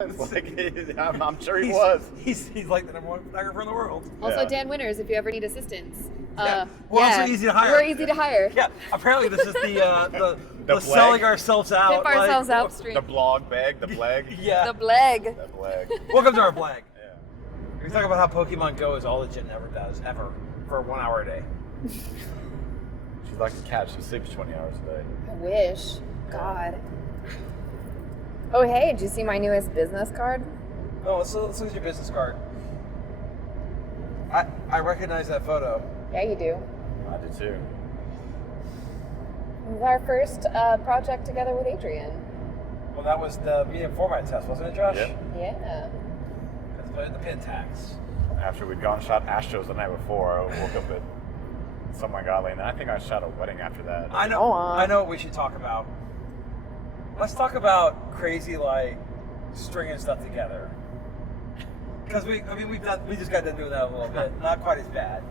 I'm sure he was. He's like the number one photographer in the world. Also, Dan Winters, if you ever need assistance. We're also easy to hire. We're easy to hire. Yeah, apparently this is the The selling ourselves out. Pimp ourselves out stream. The blog bag, the blag. Yeah. The blag. The blag. Welcome to our blag. Yeah. We talk about how Pokemon Go is all the Jen ever does, ever, for 1 hour a day. She's like a cat. She sleeps 20 hours a day. I wish. God. Oh, hey, did you see my newest business card? Oh, let's look at your business card. I recognize that photo. Yeah, you do. I do too. It was our first project together with Adrian. Well, that was the medium format test, wasn't it, Josh? Yep. Yeah. Let's play the pin tags. After we'd gone and shot Astros the night before, I woke up at some ungodly, and I think I shot a wedding after that. I know. Go on. I know what we should talk about. Let's talk about crazy stringing stuff together. Because we just got done doing that a little bit. Not quite as bad.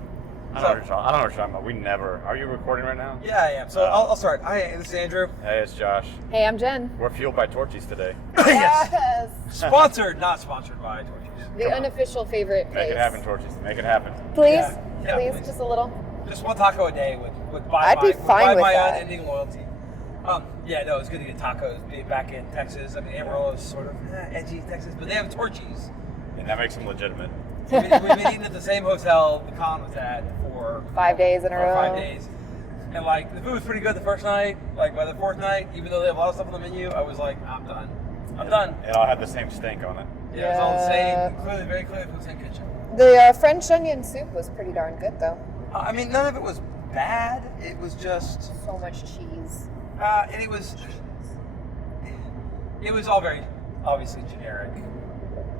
I don't know what you're talking about. We never. Are you recording right now? Yeah, I am. So I'll start. Hi, this is Andrew. Hey, it's Josh. Hey, I'm Jen. We're fueled by Torchy's today. Yes. Sponsored, not sponsored by Torchy's. The unofficial favorite place. Make it happen, Torchy's. Make it happen. Please. Yeah, Please, please. just a little. Just one taco a day would buy I'd be fine with my that. unending loyalty. Yeah, no, it's good to get tacos. Being back in Texas, I mean, Amarillo is sort of edgy Texas, but they have Torchy's. And that makes them legitimate. We've been eating at the same hotel the con was at for 5 days in a row. 5 days. And the food was pretty good the first night. By the fourth night, even though they have a lot of stuff on the menu, I was like, I'm done. I'm done. It all had the same stink on it. Yeah, it was all the same. Clearly, very clearly from the same kitchen. The French onion soup was pretty darn good, though. I mean, none of it was bad. It was just, So much cheese. and it was all very obviously generic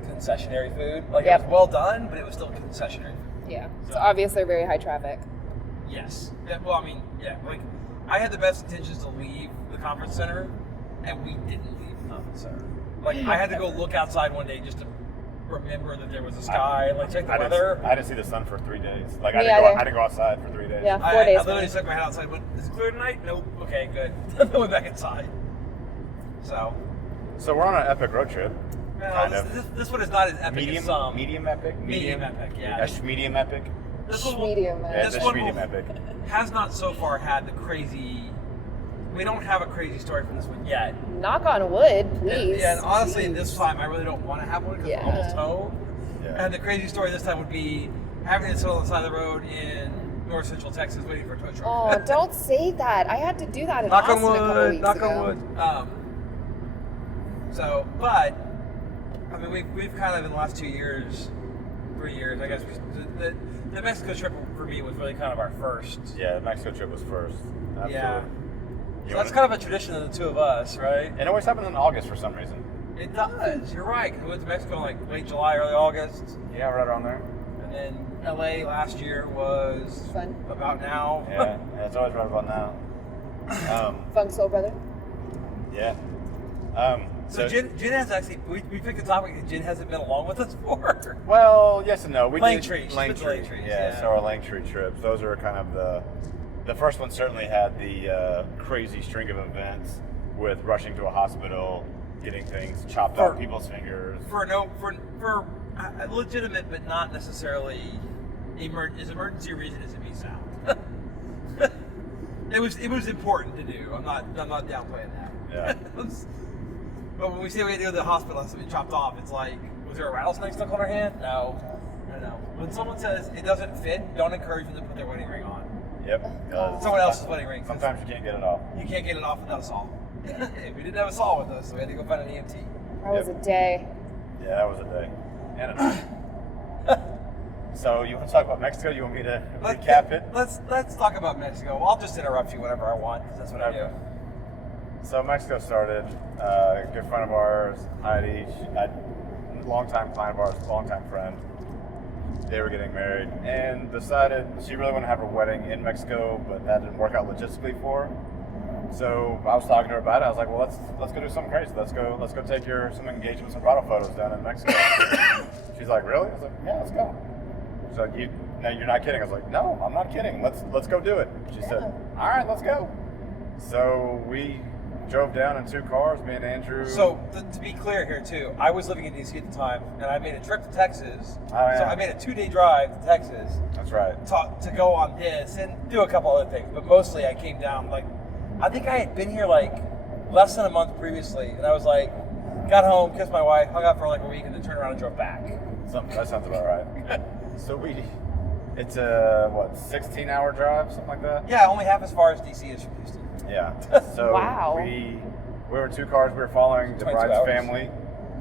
concessionary food. It Yep. was well done, but it was still concessionary food. Yeah. So obviously very high traffic. Yes. Yeah, well, I mean, yeah. I had the best intentions to leave the conference center, and we didn't leave the conference center. I had to go look outside one day just to remember that there was a sky, check the weather. I didn't see the sun for 3 days. I didn't go outside for 3 days. Yeah. 4 I days. literally stuck my head outside. Went, is it clear tonight? Nope. Okay, good. Then went back inside. So we're on an epic road trip. this one is not as epic Medium, as some. medium epic? Medium epic, yeah. Medium epic? This one, Medium. Yeah, this it's one medium epic. has not so far had the crazy. We don't have a crazy story from this one yet. Knock on wood, please. And honestly, Jeez. this time I really don't want to have one because Yeah. we're almost home. Yeah. And the crazy story this time would be having to sit on the side of the road in North Central Texas waiting for a tow truck. Oh, don't say that. I had to do that in Knock on Austin a couple wood. weeks Knock ago. on wood. But I mean, we've kind of in the last 2 years, 3 years, I guess. The Mexico trip for me was really kind of our first. Yeah, the Mexico trip was first. Absolutely. Yeah. So that's kind of a tradition of the two of us, right? It always happens in August for some reason. It does. You're right. We went to Mexico in late July, early August. Yeah, right around there. And then LA last year was Fun. about now. Yeah, it's always right about now. Funk Soul Brother. Yeah. So Jen has actually, we picked a topic that Jen hasn't been along with us for. Well, yes and no. We Langtree. did She's been to Langtree, yeah. So our Langtree trips. Those are kind of the first one certainly had the crazy string of events with rushing to a hospital, getting things chopped off people's fingers. For legitimate, but not necessarily as emergency reason as it may sound. It was important to do. I'm not downplaying that. Yeah. But when we say we had to go to the hospital and something chopped off, it's like, was there a rattlesnake stuck on her hand? No. When someone says it doesn't fit, don't encourage them to put their wedding ring on. Yep. Someone else's wedding ring. Sometimes you can't get it off. You can't get it off without a saw. We didn't have a saw with us, so we had to go find an EMT. That was a day. Yeah, that was a day. And a night. So you want to talk about Mexico? You want me to recap it? Let's talk about Mexico. I'll just interrupt you whenever I want, because that's what I do. So Mexico started. A good friend of ours, Heidi, longtime client of ours, longtime friend. They were getting married and decided she really wanted to have her wedding in Mexico, but that didn't work out logistically for her. So I was talking to her about it. I was like, "Well, let's go do something crazy. Let's go take some engagements and bridal photos down in Mexico." She's like, "Really?" I was like, "Yeah, let's go." She's like, you're not kidding." I was like, "No, I'm not kidding. Let's go do it." She said, "All right, let's go." So we drove down in 2 cars, me and Andrew. So, to be clear here, too, I was living in D.C. at the time, and I made a trip to Texas. Oh, yeah. So I made a 2-day drive to Texas. That's right. To go on this and do a couple other things. But mostly I came down, like, I think I had been here, like, less than a month previously. And I was like, got home, kissed my wife, hung out for like a week, and then turned around and drove back. That sounds about right. So it's a, 16-hour drive, something like that? Yeah, only half as far as D.C. is from Houston. Yeah. So Wow. we were in 2 cars. We were following the 22 bride's hours. family.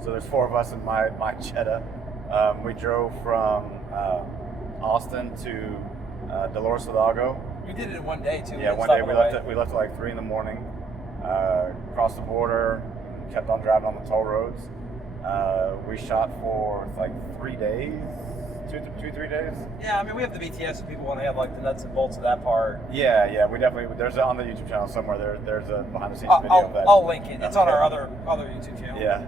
So there's 4 of us in my Jetta. We drove from Austin to Dolores Hidalgo. We did it in one day, too. Yeah, one day we left at like 3 in the morning. Crossed the border, kept on driving on the toll roads. We shot for like 3 days, 3 days. Yeah, I mean, we have the BTS if people want to have like the nuts and bolts of that part. Yeah, we definitely, there's on the YouTube channel somewhere, there's a behind the scenes video of that. I'll link it. It's on our other YouTube channel. Yeah,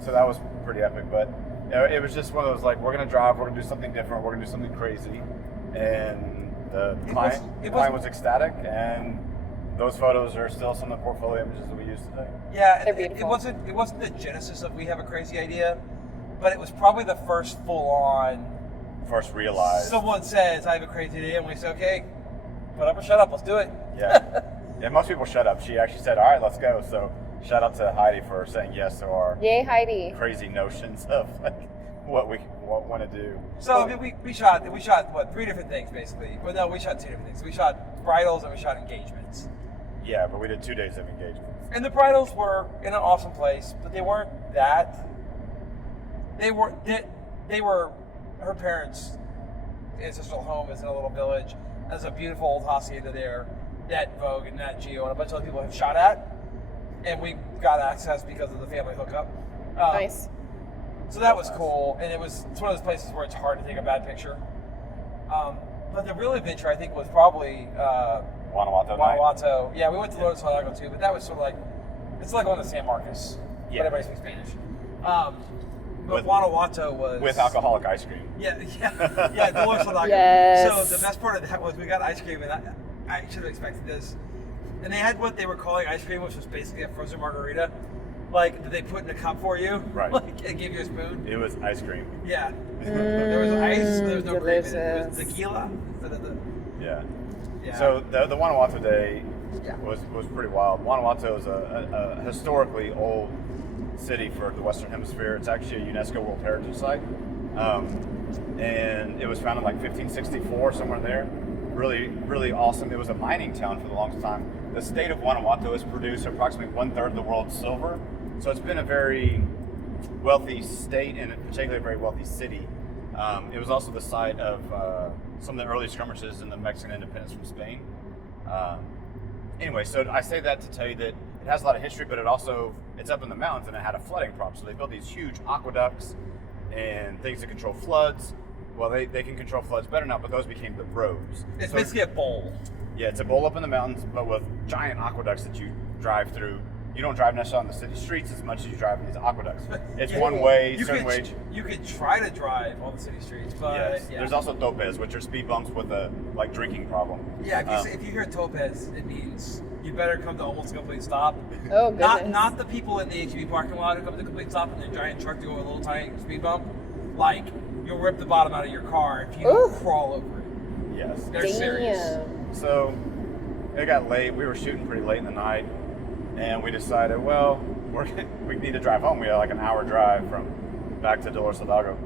so that was pretty epic, but it was just one of those, like, we're going to drive, we're going to do something different, we're going to do something crazy, and the client was ecstatic, and those photos are still some of the portfolio images that we use today. Yeah, They're it beautiful. wasn't the genesis of we have a crazy idea, but it was probably the first full-on. First realized. Someone says, I have a crazy idea, and we say, okay, put up or shut up, let's do it. Yeah, most people shut up. She actually said, all right, let's go. So shout out to Heidi for saying yes to our Yay, Heidi. crazy notions of like what we want to do. So I mean, we shot what, 3 different things basically. Well, no, we shot 2 different things. We shot bridals and we shot engagements. Yeah, but we did 2 days of engagement. And the bridals were in an awesome place, but they weren't that. They were her parents' ancestral home is in a little village. There's a beautiful old hacienda there that Vogue and Nat Geo and a bunch of other people have shot at, and we got access because of the family hookup. Nice. So that was cool, and it's one of those places where it's hard to take a bad picture. But the real adventure, I think, was probably Guanajuato. Guanajuato. Yeah, we went to Lourdes Hidalgo too, but that was sort of like, it's like going to San Marcos. Yeah. But everybody speaks Spanish. But Guanajuato was With alcoholic ice cream. Yeah, Dolores Hidalgo. Yes. So the best part of that was we got ice cream, and I should have expected this. And they had what they were calling ice cream, which was basically a frozen margarita, like that they put in a cup for you, Right. Like, and give you a spoon. It was ice cream. Yeah. There was ice. There was no cream in it. It delicious. was tequila instead of the. Yeah. Yeah. So the Guanajuato day Yeah. was pretty wild. Guanajuato is a historically old city for the Western Hemisphere. It's actually a UNESCO World Heritage Site. And it was founded in like 1564, somewhere there. Really, really awesome. It was a mining town for the longest time. The state of Guanajuato has produced approximately 1/3 of the world's silver. So it's been a very wealthy state and particularly a very wealthy city. It was also the site of some of the early skirmishes in the Mexican independence from Spain. Anyway, so I say that to tell you that it has a lot of history, but it's up in the mountains and it had a flooding problem. So they built these huge aqueducts and things to control floods. Well, they can control floods better now, but those became the roads. It's So basically a bowl. yeah, it's a bowl up in the mountains, but with giant aqueducts that you drive through. You don't drive necessarily on the city streets as much as you drive in these aqueducts. It's Yeah. one way, You certain way. could try to drive on the city streets, but Yes. yeah. There's also topes, which are speed bumps with a drinking problem. Yeah, if you hear topaz, it means you better come to almost a complete stop. Oh, goodness. Not the people in the HEB parking lot who come to a complete stop in their giant truck to go a little tiny speed bump. Like, you'll rip the bottom out of your car if you Oof. crawl over it. Yes. They're serious. Damn. So it got late. We were shooting pretty late in the night, and we decided, well, we need to drive home. We had like an hour drive from back to Dolores Hidalgo,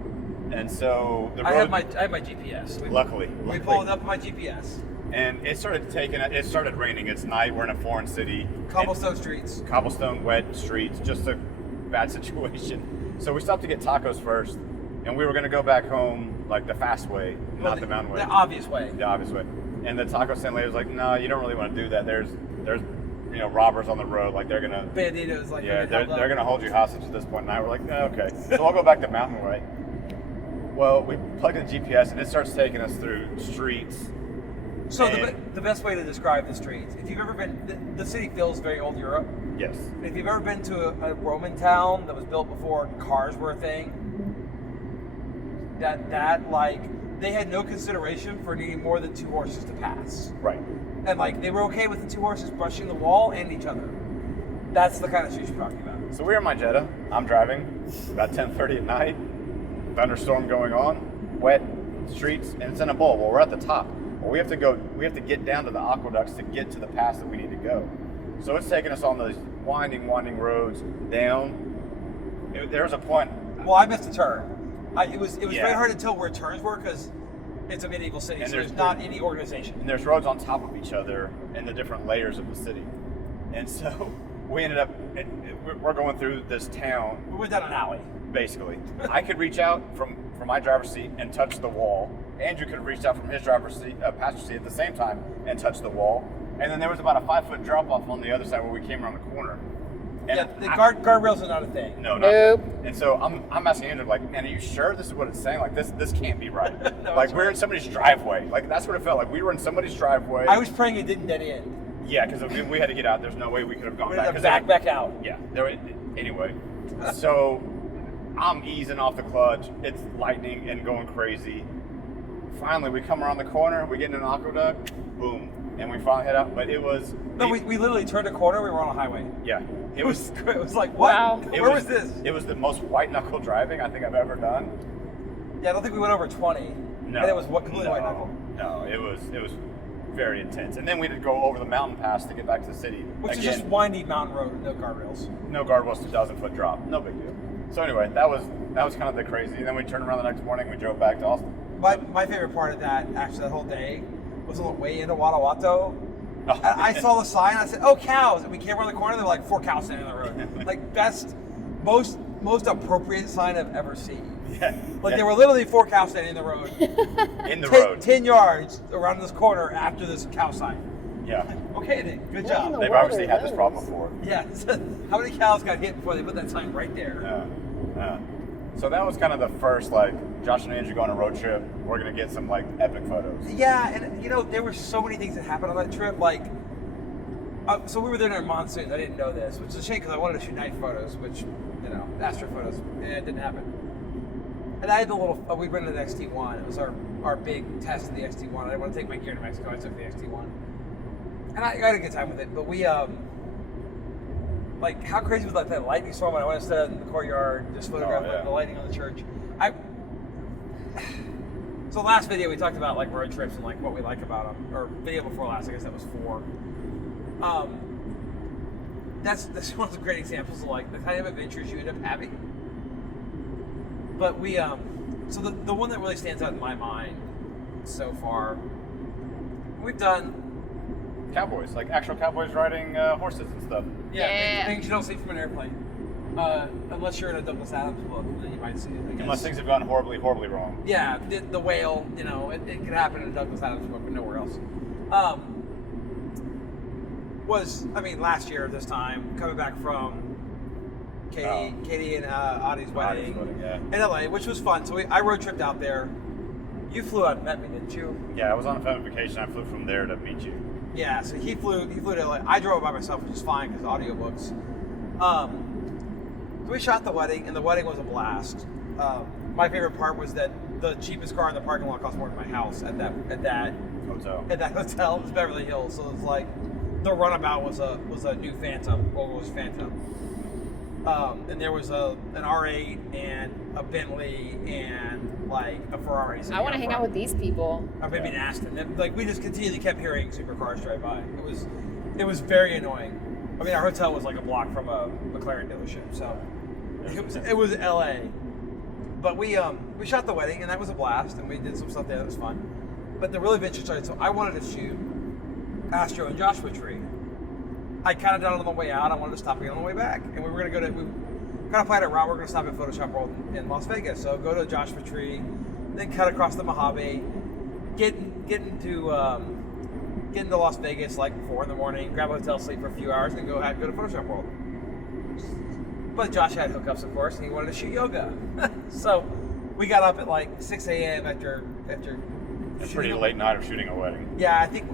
and so the road. I have my GPS. Luckily. We pulled up my GPS. And it started raining. It's night. We're in a foreign city. Cobblestone streets. Cobblestone, wet streets, just a bad situation. So we stopped to get tacos first, and we were going to go back home like the fast way, not the mountain way. The obvious way. The obvious way. And the taco stand lady was like, "No, you don't really want to do that. There's robbers on the road. Like they're gonna Banditos, like they're gonna hold you hostage at this point." And we're like, "No, okay." So I'll go back the mountain way. Well, we plug in the GPS, and it starts taking us through streets. So And- the best way to describe the streets, if you've ever been, the city feels very old Europe. Yes. If you've ever been to a Roman town that was built before cars were a thing, that like they had no consideration for needing more than 2 horses to pass, Right. and like they were okay with the 2 horses brushing the wall and each other. That's the kind of shoes you're talking about. So we're in my Jetta. I'm driving about 10:30 at night. Thunderstorm going on, wet streets, and it's in a bowl. Well, we're at the top. Well, we have to get down to the aqueducts to get to the pass that we need to go. So it's taking us on those winding roads down. There was a point. Well, I missed a turn. It was Yeah. very hard to tell where turns were because it's a medieval city, And so there's not any organization. And there's roads on top of each other in the different layers of the city. And so we ended up, we're going through this town. We went down an alley. Basically. I could reach out from my driver's seat and touch the wall. Andrew could have reached out from his driver's seat, passenger seat at the same time and touch the wall. And then there was about a 5-foot drop off on the other side where we came around the corner. And Yeah, the guardrails are not a thing. No, Nope. nothing. And so I'm asking Andrew, like, man, are you sure this is what it's saying? Like, this can't be right. No, like, it's we're right. in somebody's driveway. Like, that's what it felt like. We were in somebody's driveway. I was praying it didn't dead end. Yeah, because we had to get out. There's no way we could have gone We back. had to 'Cause back out. Yeah. Anyway, so I'm easing off the clutch. It's lightning and going crazy. Finally, we come around the corner. We get in an aqueduct. Boom. And we finally head out. But it was... No, we literally turned a corner. We were on a highway. Yeah. It was like, what? Wow. Where was this? It was the most white-knuckle driving I think I've ever done. Yeah, I don't think we went over 20. No. And it was completely white knuckle. No, it was very intense. And then we had to go over the mountain pass to get back to the city. Which is Again, just windy mountain road with no guardrails. no guardrails, 2,000-foot drop. No big deal. So anyway, that was kind of the crazy. And then we turned around the next morning. We drove back to Austin. My favorite part of that, actually, that whole day, was on the way into Guanajuato. Oh, And I saw the sign. I said, "Oh, cows!" And we came around the corner. There were like 4 cows standing on the road. Like best, most appropriate sign I've ever seen. Yeah. Like there were literally 4 cows standing in the road. in the road. 10 yards around this corner after this cow sign. Yeah. Okay, then. Good What in job. the They've world obviously are had this those? problem before. Yeah. How many cows got hit before they put that sign right there? Yeah. So that was kind of the first, like, Josh and Andrew go on a road trip. We're going to get some, like, epic photos. Yeah, and there were so many things that happened on that trip. Like, so we were there during monsoon. I didn't know this, which is a shame because I wanted to shoot night photos, which, astro photos, and it didn't happen. And I had the little, we rented an XT1. It was our big test of the XT1. I didn't want to take my gear to Mexico. I took the XT1. And I had a good time with it, but we, like, how crazy was like that lightning storm when I went to stand in the courtyard, just photographed the lightning on the church. So last video we talked about like road trips and like what we like about them, or video before last, I guess that was 4. That's one of the great examples of like the kind of adventures you end up having. But we, so the one that really stands out in my mind so far, we've done. Cowboys, like actual cowboys riding horses and stuff. Yeah. Things you don't see from an airplane. Unless you're in a Douglas Adams book, then you might see it. I guess. Unless things have gone horribly, horribly wrong. Yeah, the whale, it could happen in a Douglas Adams book, but nowhere else. Last year at this time, coming back from Katie and Audie's wedding in LA, which was fun. So I road tripped out there. You flew out and met me, didn't you? Yeah, I was on a family vacation. I flew from there to meet you. Yeah, so he flew to LA. I drove by myself, which is fine because audiobooks. So we shot the wedding, and the wedding was a blast. My favorite part was that the cheapest car in the parking lot cost more than my house at that Hotel. hotel. It was Beverly Hills, so it was like the runabout was a new Phantom, Rolls-Royce Phantom. And there was an R8 and a Bentley and like a Ferrari. I want to hang out with these people. Or maybe an Aston. And, like we just continually kept hearing supercars drive by. It was very annoying. I mean, our hotel was like a block from a McLaren dealership, so it was LA. But we shot the wedding, and that was a blast, and we did some stuff there that was fun. But the real adventure started. So I wanted to shoot Astro and Joshua Tree. I kind of done it on the way out. I wanted to stop again on the way back, and we were gonna we kind of planned a route. We're gonna stop at Photoshop World in Las Vegas. So go to Joshua Tree, then cut across the Mojave, get into Las Vegas like 4 in the morning, grab a hotel, sleep for a few hours, and go to Photoshop World. But Josh had hookups, of course, and he wanted to shoot yoga. So we got up at like 6 a.m. after. It's pretty late night of shooting a wedding. Yeah, I think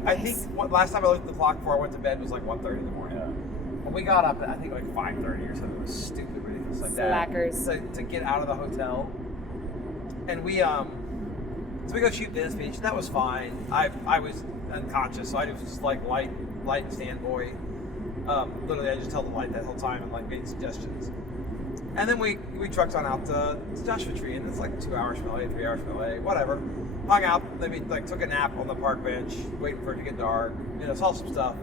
last time I looked at the clock before I went to bed was like 1:30 in the morning. Yeah. And we got up at I think like 5:30 or something. It was stupid ridiculous like Slackers. that. To get out of the hotel, and we so we go shoot Venice Beach. That was fine. I was unconscious, so I was just like light stand boy. Literally, I just held the light that whole time and like made suggestions. And then we trucked on out to Joshua Tree, and it's like 2 hours from LA, 3 hours from LA, whatever. Hung out, then we like took a nap on the park bench, waiting for it to get dark. Saw some stuff.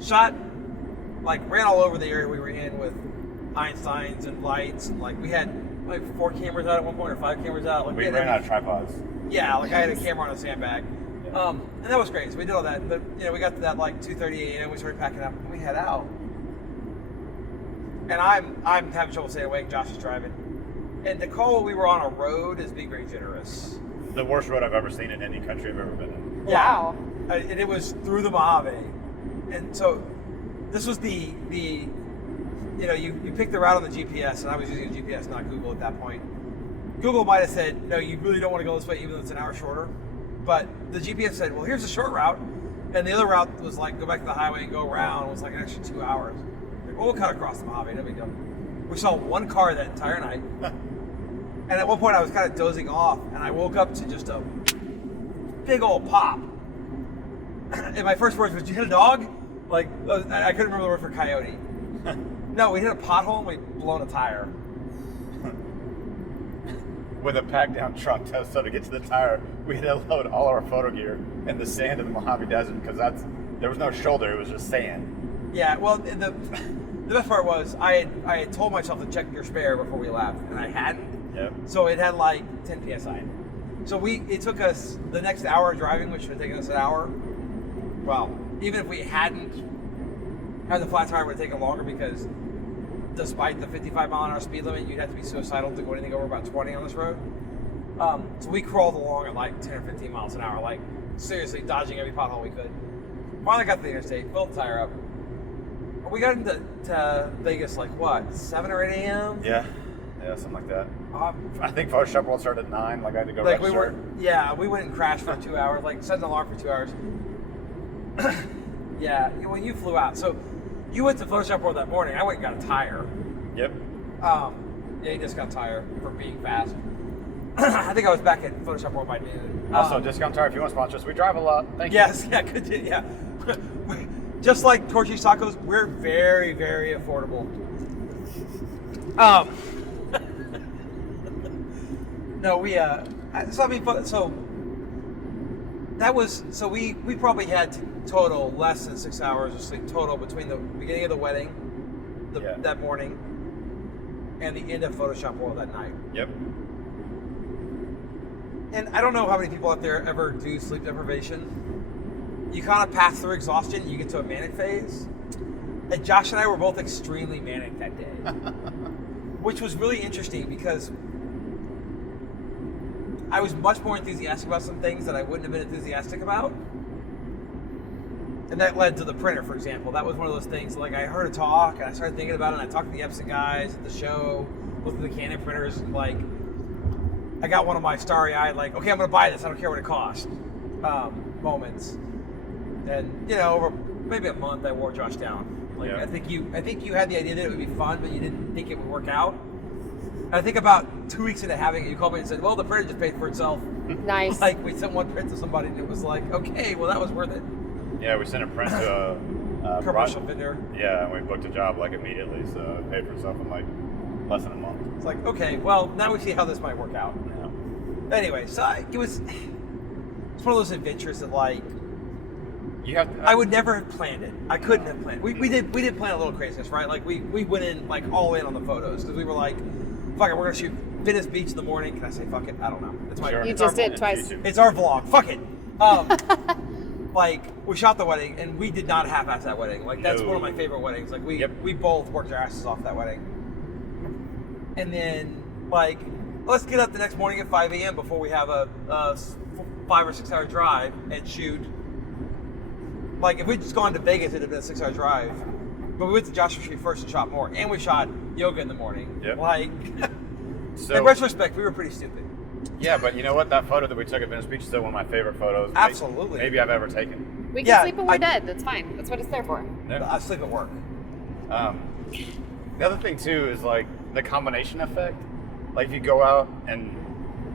Shot, like ran all over the area we were in with Einsteins and lights, and like we had like 4 cameras out at one point or 5 cameras out. Like we ran out of tripods. Yeah, like I had a camera on a sandbag. And that was great. So we did all that. But we got to that like 2:30 a.m. We started packing up and we head out. And I'm having trouble staying awake. Josh is driving. And to call we were on a road is being very generous. The worst road I've ever seen in any country I've ever been in. Wow. And it was through the Mojave. And so this was the you pick the route on the GPS, and I was using a GPS, not Google at that point. Google might have said, no, you really don't want to go this way, even though it's an hour shorter. But the GPS said, well, here's a short route. And the other route was like, go back to the highway and go around. It was like an extra 2 hours. Like, well, we'll cut across the Mojave, no big deal. We saw one car that entire night. And at one point I was kind of dozing off, and I woke up to just a big old pop. And my first words was, did you hit a dog? Like, I couldn't remember the word for coyote. No, we hit a pothole and we blown a tire. With a packed down truck, so to get to the tire, we had to load all our photo gear in the sand of the Mojave Desert because there was no shoulder, it was just sand. Yeah, well, the best part was I had told myself to check your spare before we left, and I hadn't. Yep. So it had like 10 psi. So it took us the next hour driving, which would have taken us an hour. Well, even if we hadn't had the flat tire, it would have taken longer because despite the 55 mile an hour speed limit, you'd have to be suicidal to go anything over about 20 on this road. So we crawled along at like 10 or 15 miles an hour, like seriously dodging every pothole we could. Finally got to the interstate, filled the tire up. We got into Vegas like what, 7 or 8 a.m.? Yeah, something like that. I think Photoshop World started at 9, like I had to go register. We went and crashed for 2 hours, like set an alarm for 2 hours. Yeah, when you flew out. So you went to Photoshop World that morning. I went and got a tire. Yep. Yeah, he just got a tire for being fast. I think I was back at Photoshop World by noon. Also, discount tire if you want to sponsor us. We drive a lot. Thank you. Yes, yeah, good. Yeah. Just like Torchy's Tacos, we're very, very affordable. No, we we probably had total less than 6 hours of sleep total between the beginning of the wedding that morning and the end of Photoshop World that night. Yep. And I don't know how many people out there ever do sleep deprivation. You kind of pass through exhaustion, you get to a manic phase. And Josh and I were both extremely manic that day. Which was really interesting because I was much more enthusiastic about some things that I wouldn't have been enthusiastic about. And that led to the printer, for example. That was one of those things, like I heard a talk and I started thinking about it and I talked to the Epson guys at the show, looked at the Canon printers, and like, I got one of my starry-eyed, like, okay, I'm gonna buy this, I don't care what it costs, moments. And, over maybe a month I wore Josh down. Like, yeah. I think you had the idea that it would be fun, but you didn't think it would work out. And I think about 2 weeks into having it, you called me and said, well, the printer just paid for itself. Nice. Like, we sent one print to somebody and it was like, okay, well, that was worth it. Yeah, we sent a print to a commercial vendor. Yeah, and we booked a job like immediately, so it paid for itself in like less than a month. It's like, okay, well, now we see how this might work out. Yeah. Anyway, so it's one of those adventures that like, I would never have planned it. I couldn't have planned it. We did plan a little craziness, right? Like we went in like all in on the photos because we were like, fuck it, we're gonna shoot Venice Beach in the morning. Can I say fuck it? I don't know. It's my, you just did twice. It's our vlog. Fuck it. Like we shot the wedding and we did not half-ass that wedding. Like that's one of my favorite weddings. Like we both worked our asses off that wedding. And then like let's get up the next morning at 5 a.m. before we have a 5 or 6 hour drive and shoot. Like, if we'd just gone to Vegas, it'd have been a 6 hour drive. But we went to Joshua Tree first and shot more. And we shot yoga in the morning. Yep. Like, so, in retrospect, we were pretty stupid. Yeah, but you know what? That photo that we took at Venice Beach is still one of my favorite photos. Absolutely. Maybe I've ever taken. We can sleep when we're dead. That's fine. That's what it's there for. Yeah. I sleep at work. The other thing, too, is like the combination effect. Like, if you go out and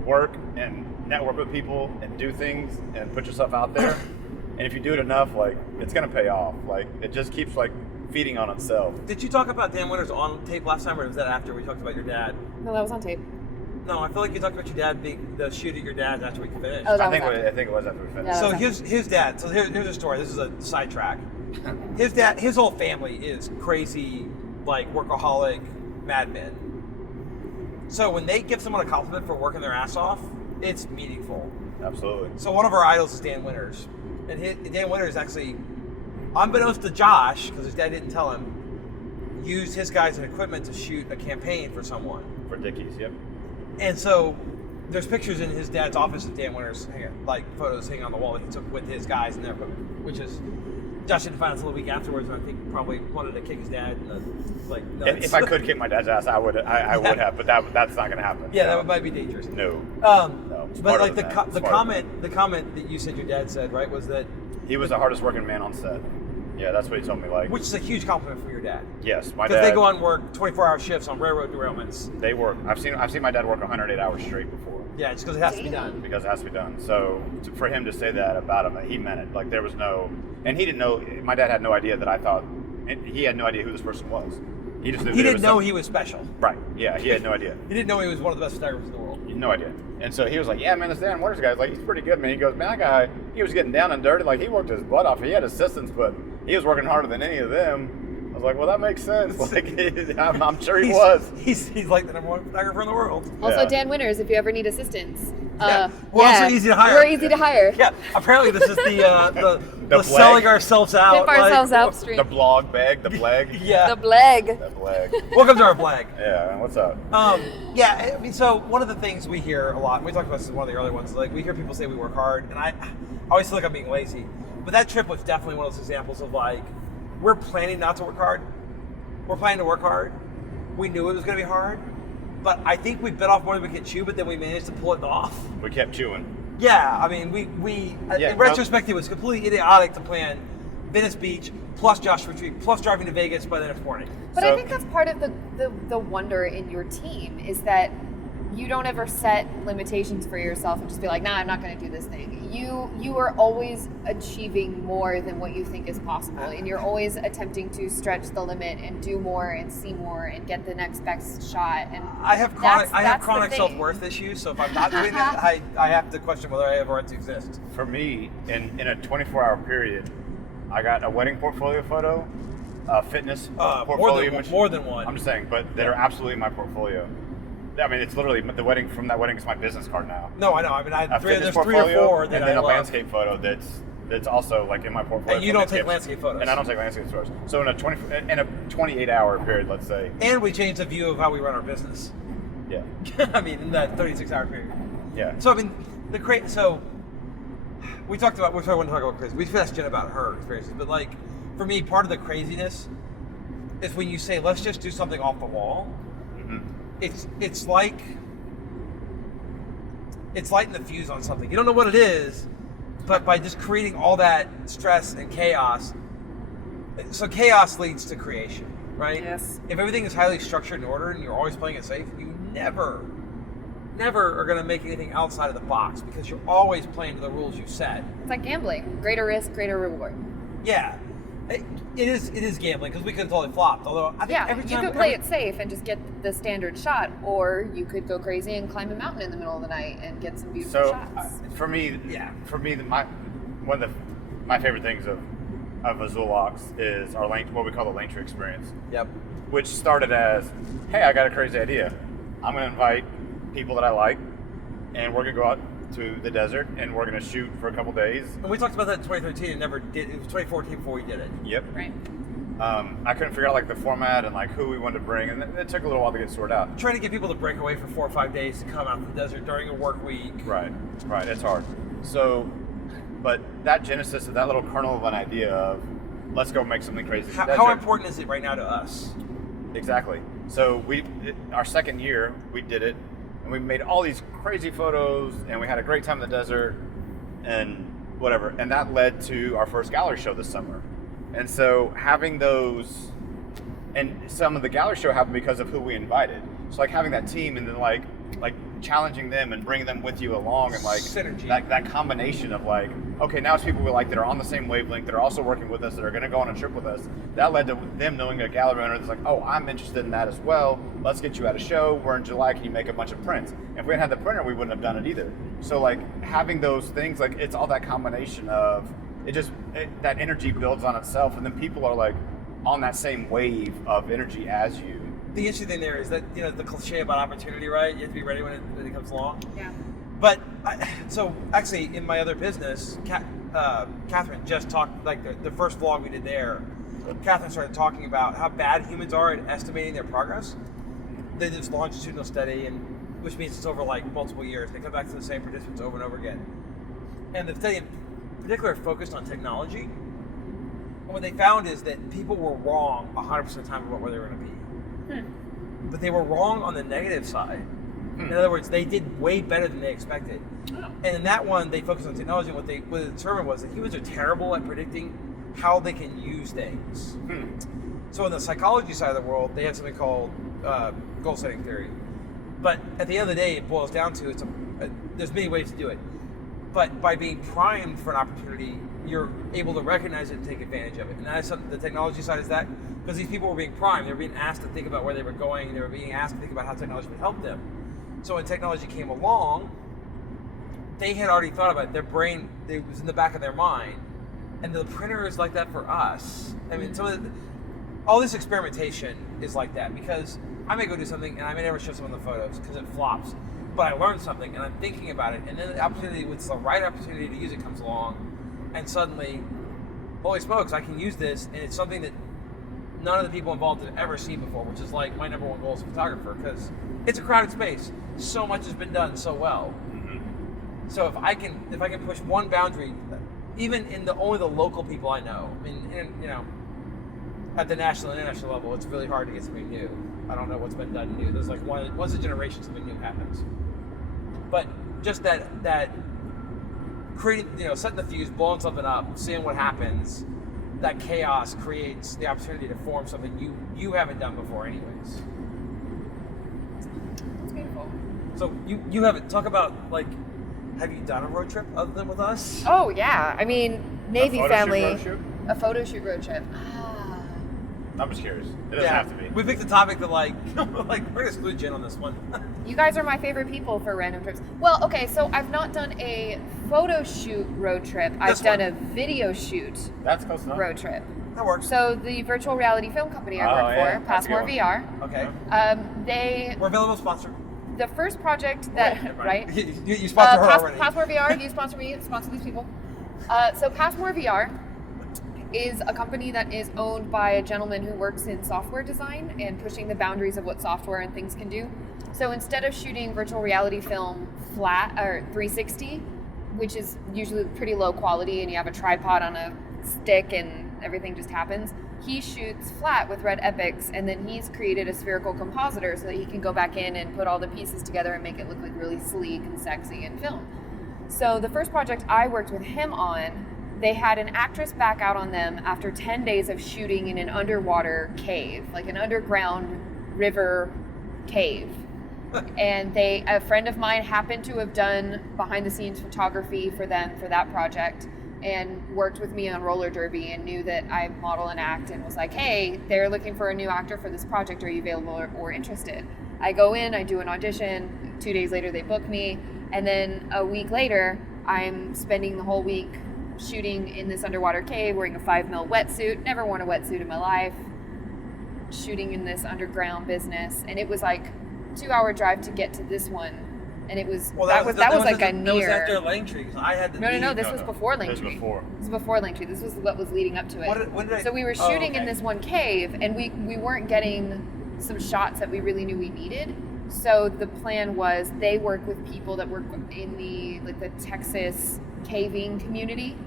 work and network with people and do things and put yourself out there. And if you do it enough, like, it's going to pay off. Like, it just keeps, like, feeding on itself. Did you talk about Dan Winters on tape last time, or was that after we talked about your dad? No, that was on tape. No, I feel like you talked about your dad being the shoot at your dad's after we finished. Oh, I think it was after we finished. Yeah. So his dad. So here's a story. This is a sidetrack. His dad, his whole family is crazy, like workaholic madmen. So when they give someone a compliment for working their ass off, it's meaningful. Absolutely. So one of our idols is Dan Winters, and Dan Winters actually, unbeknownst to Josh, because his dad didn't tell him, used his guys and equipment to shoot a campaign for someone. For Dickies, yep. And so there's pictures in his dad's office of Dan Winters, like photos hanging on the wall that he took with his guys and their equipment, which is, Josh didn't find out until a week afterwards, and I think probably wanted to kick his dad in the, like, nuts. If I could kick my dad's ass, I would have, but that's not going to happen. Yeah, that might be dangerous. No. But like the comment that you said your dad said, right, was that he was the hardest working man on set. Yeah, that's what he told me. Like, which is a huge compliment for your dad. Yes, my dad. Because they go on and work 24-hour shifts on railroad derailments. They work. I've seen my dad work 108 hours straight before. Yeah, it's because it has to be done. Because it has to be done. So for him to say that about him, he meant it. Like there was no, and he didn't know. My dad had no idea that I thought. And he had no idea who this person was. He just knew. He didn't know he was special. Right. Yeah, he had no idea. He didn't know he was one of the best photographers in the world. No idea. And so he was like, "Yeah, man, this Dan Winters guy's like, he's pretty good, man." He goes, "Man, that guy, he was getting down and dirty. Like he worked his butt off. He had assistants, but he was working harder than any of them." I was like, "Well, that makes sense. Like, I'm sure he was." He's like the #1 photographer in the world. Also, Yeah. Dan Winters, if you ever need assistance. We're also easy to hire. We're easy to hire. Yeah. Apparently, this is the blag. selling ourselves out. Pimp ourselves out stream. The blog bag, the blag. Yeah. The bleg. The blag. Welcome to our flag. Yeah. What's up? Yeah, I mean, so one of the things we hear a lot, and we talked about this in one of the early ones, like we hear people say we work hard, and I always feel like I'm being lazy. But that trip was definitely one of those examples of like, we're planning not to work hard. We're planning to work hard. We knew it was going to be hard, but I think we bit off more than we could chew, but then we managed to pull it off. We kept chewing. Yeah, I mean, in retrospect, it was completely idiotic to plan Venice Beach, plus Josh Retreat, plus driving to Vegas by the next morning. But I think that's part of the wonder in your team is that you don't ever set limitations for yourself and just be like, nah, I'm not going to do this thing. You are always achieving more than what you think is possible, and you're always attempting to stretch the limit and do more and see more and get the next best shot. And I have chronic thing. self-worth issues, so if I'm not doing that, I have to question whether I have a right to exist. For me, in a 24-hour period, I got a wedding portfolio photo, a fitness portfolio. More than one. I'm just saying, but that are absolutely my portfolio. I mean, it's literally the wedding. From that wedding is my business card now. No, I know. I mean, There's 3 or 4 that and then I a love. landscape photo that's also like in my portfolio. And you don't take landscape photos. And I don't take landscape photos. So in a 28-hour period, let's say. And we changed the view of how we run our business. Yeah. I mean, in that 36-hour period. Yeah. So I mean, so we talked about. We probably want to talk about crazy. We asked Jen about her experiences, but like for me, part of the craziness is when you say, "Let's just do something off the wall." Mm-hmm. It's like lighting the fuse on something. You don't know what it is, but by just creating all that stress and chaos, so chaos leads to creation, right? Yes. If everything is highly structured and ordered and you're always playing it safe, you never are going to make anything outside of the box because you're always playing to the rules you set. It's like gambling. Greater risk, greater reward. Yeah. It is gambling because we could have totally flopped. Although I think every time you could play it safe and just get the standard shot, or you could go crazy and climb a mountain in the middle of the night and get some beautiful shots. For me, one of my favorite things of AzulOx is our what we call the Lane Tree experience. Yep. Which started as, hey, I got a crazy idea. I'm going to invite people that I like, and we're going to go out to the desert, and we're going to shoot for a couple days. And we talked about that in 2013 and never did. It was 2014 before we did it. Yep. Right. I couldn't figure out like the format and like who we wanted to bring, and it took a little while to get sorted out. Trying to get people to break away for 4 or 5 days to come out to the desert during a work week. Right, it's hard. So, but that genesis of that little kernel of an idea of let's go make something crazy. How important is it right now to us? Exactly. So our second year, we did it, and we made all these crazy photos, and we had a great time in the desert, and whatever. And that led to our first gallery show this summer. And so having those, and some of the gallery show happened because of who we invited. So like having that team, and then like challenging them and bringing them with you along, and like synergy. That combination of like, okay, now it's people we like that are on the same wavelength, that are also working with us, that are going to go on a trip with us. That led to them knowing a gallery owner that's like, oh, I'm interested in that as well. Let's get you at a show. We're in July. Can you make a bunch of prints? If we hadn't had the printer, we wouldn't have done it either. So like having those things, like it's all that combination of that energy builds on itself, and then people are like on that same wave of energy as you. The interesting thing there is that, you know, the cliche about opportunity, right? You have to be ready when it comes along. Yeah. But so actually, in my other business, Catherine just talked, like the first vlog we did there. Catherine started talking about how bad humans are at estimating their progress. They do this longitudinal study, which means it's over like multiple years. They come back to the same participants over and over again. And the study in particular focused on technology. And what they found is that people were wrong 100% of the time about where they were going to be. But they were wrong on the negative side. In other words, they did way better than they expected. Oh. And in that one, they focused on technology. And what they determined was that humans are terrible at predicting how they can use things. So in the psychology side of the world, they have something called goal setting theory. But at the end of the day, it boils down to there's many ways to do it. But by being primed for an opportunity, you're able to recognize it and take advantage of it. And that's the technology side is that, because these people were being primed, they were being asked to think about where they were going, they were being asked to think about how technology would help them. So when technology came along, they had already thought about it. Their brain, it was in the back of their mind. And the printer is like that for us. I mean, all this experimentation is like that, because I may go do something and I may never show someone the photos because it flops. But I learned something and I'm thinking about it, and then the opportunity, with the right opportunity to use it, comes along, and suddenly, holy smokes, I can use this, and it's something that none of the people involved have ever seen before, which is like my number one goal as a photographer, because it's a crowded space. So much has been done so well. So if I can push one boundary, even in only the local people I know, I mean, you know, at the national and international level, it's really hard to get something new. I don't know what's been done new. There's like once a generation something new happens. But just that creating, you know, setting the fuse, blowing something up, seeing what happens, that chaos creates the opportunity to form something you haven't done before anyways. It's beautiful. So you haven't, talk about, like, have you done a road trip other than with us? Oh yeah, I mean, Navy family, A photo shoot road shoot? a photo shoot road trip. I'm just curious. It doesn't have to be. We picked a topic that like we're gonna exclude Jen on this one. You guys are my favorite people for random trips. Well, okay, so I've not done a photo shoot road trip. I've done a video shoot That's close enough. road trip. That works. So the virtual reality film company I work for, Passmore VR, Okay. we're available sponsor. the first project that, right? You sponsor her already. Passmore VR, you sponsor me, sponsor these people. So Passmore VR is a company that is owned by a gentleman who works in software design and pushing the boundaries of what software and things can do. So instead of shooting virtual reality film flat or 360, which is usually pretty low quality and you have a tripod on a stick and everything just happens, he shoots flat with Red Epics, and then he's created a spherical compositor so that he can go back in and put all the pieces together and make it look like really sleek and sexy in film. So the first project I worked with him on, they had an actress back out on them after 10 days of shooting in an underwater cave, like an underground river cave. And a friend of mine happened to have done behind the scenes photography for them for that project and worked with me on roller derby and knew that I model and act and was like, hey, they're looking for a new actor for this project. Are you available or interested? I go in, I do an audition. 2 days later, they book me. And then a week later, I'm spending the whole week shooting in this underwater cave, wearing a 5mm wetsuit, never worn a wetsuit in my life, shooting in this underground business. And it was like 2-hour drive to get to this one. And it was, that was like a near. That was after Langtree, because I had to No, this was before Langtree. This was before Langtree. This was what was leading up to it. So we were shooting in this one cave, and we weren't getting some shots that we really knew we needed. So the plan was they work with people that work in the Texas caving community,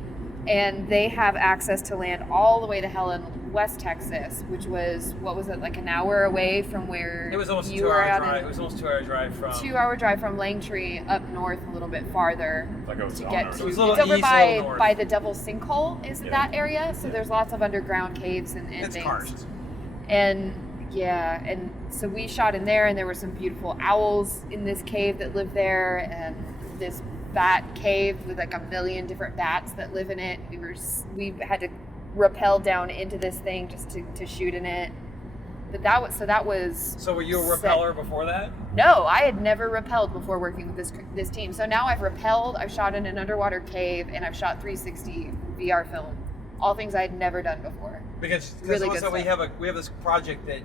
and they have access to land all the way to hell in West Texas, which was, what was it, like an hour away from where it was almost you were at. It was almost 2 hour drive from 2-hour drive from Langtree up north a little bit farther Like to get to. It's It's over by the Devil's Sinkhole is that area, so there's lots of underground caves and it's things. karst. And yeah, and so we shot in there, and there were some beautiful owls in this cave that lived there, and this bat cave with like a million different bats that live in it. We had to rappel down into this thing just to shoot in it. But that was. So were you a repeller before that? No, I had never rappelled before working with this team. So now I've rappelled, I've shot in an underwater cave, and I've shot 360 VR film. All things I had never done before. Because really also we have this project that,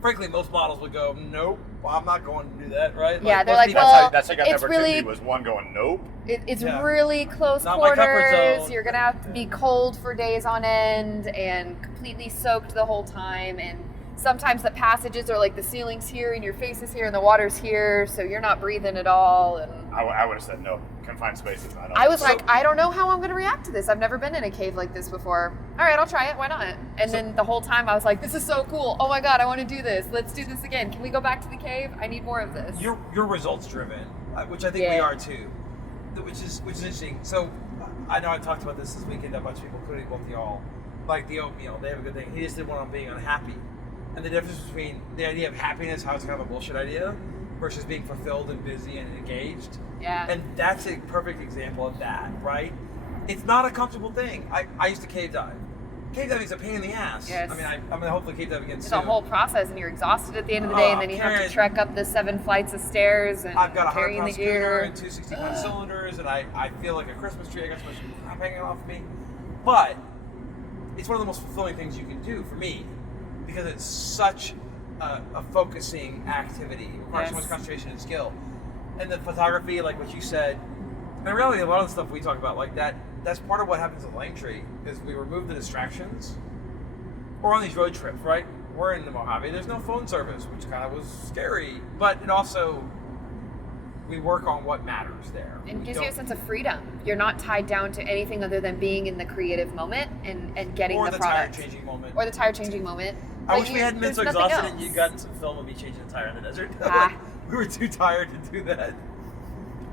frankly, most models would go, nope, I'm not going to do that, right? Yeah, they're like, well, that's how you got the it's opportunity really, was one going, nope. It's really close Not my comfort quarters. zone. You're gonna have to be cold for days on end and completely soaked the whole time. And sometimes the passages are like the ceiling's here and your face is here and the water's here, so you're not breathing at all. And I would have said no. Confined spaces. I was like, I don't know how I'm going to react to this. I've never been in a cave like this before. All right, I'll try it. Why not? And then the whole time I was like, this is so cool. Oh my God, I want to do this. Let's do this again. Can we go back to the cave? I need more of this. You're results driven, which I think we are too, which is interesting. So I know I talked about this weekend. A bunch of people, including both y'all, like the Oatmeal. They have a good thing. He just did one on being unhappy, and the difference between the idea of happiness, how it's kind of a bullshit idea, versus being fulfilled and busy and engaged. Yeah. And that's a perfect example of that, right? It's not a comfortable thing. I used to cave dive. Cave diving is a pain in the ass. Yes. I mean, I'm going to hopefully cave dive again It's soon. a whole process, and you're exhausted at the end of the day, and then you have to trek up the 7 flights of stairs and I've got a carrying the 100-pound scooter gear. and 2 60-pound cylinders, and I feel like a Christmas tree. I got so much crap hanging off me. But it's one of the most fulfilling things you can do for me, because it's such a focusing activity. It requires so much concentration and skill. And the photography, like what you said, and really a lot of the stuff we talk about, like that's part of what happens at Lane Tree, is we remove the distractions. We're on these road trips, right? We're in the Mojave. There's no phone service, which kind of was scary. But it also, we work on what matters there. It gives you a sense of freedom. You're not tied down to anything other than being in the creative moment and getting the product. Or the tire changing moment. Or the tire changing moment. I wish we hadn't been so there's nothing exhausted and else. you'd gotten some film of me changing the tire in the desert. Ah. We were too tired to do that.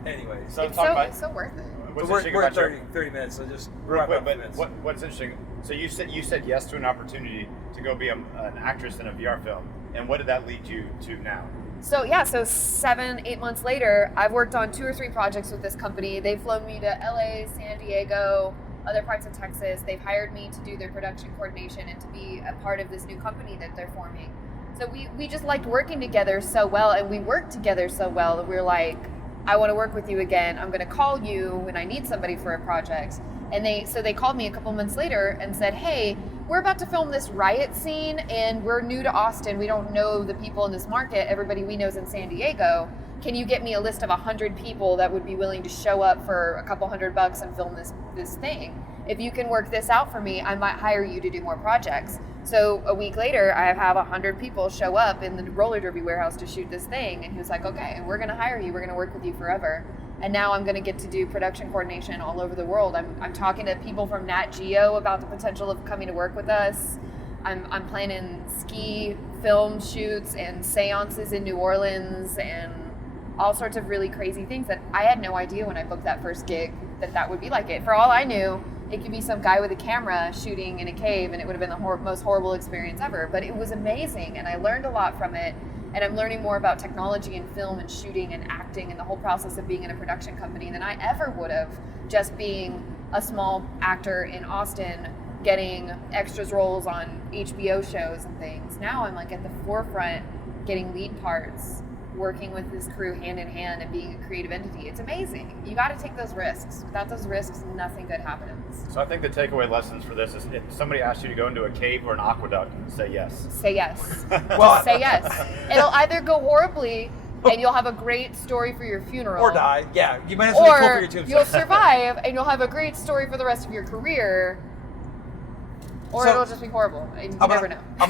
Anyway, So It's talk about it's so worth it. what's we're interesting at about 30 minutes, so just real wrap quick. up But minutes. what's interesting? So you said yes to an opportunity to go be an actress in a VR film, and what did that lead you to now? So 7-8 months later, I've worked on 2 or 3 projects with this company. They've flown me to LA, San Diego, other parts of Texas. They've hired me to do their production coordination and to be a part of this new company that they're forming. So we just liked working together so well, and we worked together so well that we were like, I want to work with you again. I'm going to call you when I need somebody for a project. And they called me a couple months later and said, hey, we're about to film this riot scene, and we're new to Austin. We don't know the people in this market. Everybody we know is in San Diego. Can you get me a list of 100 people that would be willing to show up for a couple $100 and film this thing? If you can work this out for me, I might hire you to do more projects. So a week later, I have 100 people show up in the roller derby warehouse to shoot this thing. And he was like, okay, we're going to hire you. We're going to work with you forever. And now I'm going to get to do production coordination all over the world. I'm talking to people from Nat Geo about the potential of coming to work with us. I'm planning ski film shoots and seances in New Orleans and all sorts of really crazy things that I had no idea when I booked that first gig that would be like it. For all I knew, it could be some guy with a camera shooting in a cave, and it would have been the most horrible experience ever. But it was amazing, and I learned a lot from it. And I'm learning more about technology and film and shooting and acting and the whole process of being in a production company than I ever would have just being a small actor in Austin getting extras roles on HBO shows and things. Now I'm like at the forefront getting lead parts, working with this crew hand in hand and being a creative entity. It's amazing. You got to take those risks. Without those risks, nothing good happens. So I think the takeaway lessons for this is if somebody asks you to go into a cave or an aqueduct, say yes. Say yes. Well, Just say yes. It'll either go horribly and you'll have a great story for your funeral. Or die. Yeah, you might have something cool for Or your tombstone. you'll survive and you'll have a great story for the rest of your career. Or So, it'll just be horrible. And you never know. I'm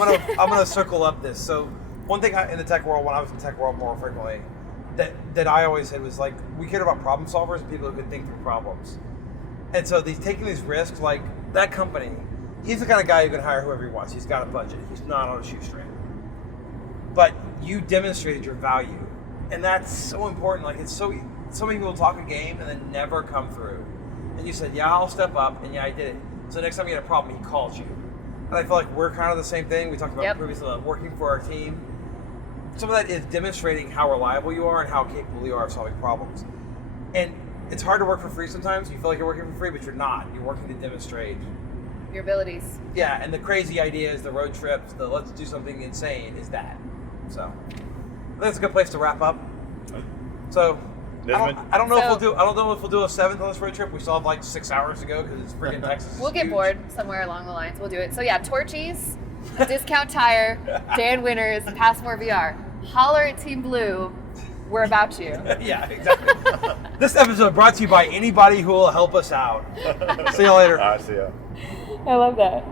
gonna circle up this. So one thing in the tech world, when I was in the tech world more frequently, that I always said was like, we cared about problem solvers and people who could think through problems. And so taking these risks, like that company, he's the kind of guy who can hire whoever he wants. He's got a budget. He's not on a shoestring. But you demonstrated your value, and that's so important. Like it's so many people talk a game and then never come through. And you said, yeah, I'll step up, and yeah, I did it. So next time you had a problem, he calls you. And I feel like we're kind of the same thing. We talked about previously, working for our team. Some of that is demonstrating how reliable you are and how capable you are of solving problems. And it's hard to work for free sometimes. You feel like you're working for free, but you're not. You're working to demonstrate your abilities. Yeah, and the crazy idea is the road trips, the let's do something insane is that. So I think that's a good place to wrap up. So I don't know if we'll do a 7th on this road trip. We still have like 6 hours to go because it's freaking Texas. We'll get bored somewhere along the lines. We'll do it. So yeah, Torchy's, Discount Tire, Dan Winters, Passmore VR. Holler at Team Blue. We're about you. Yeah, exactly. This episode brought to you by anybody who will help us out. See you later. All right, see ya. I love that.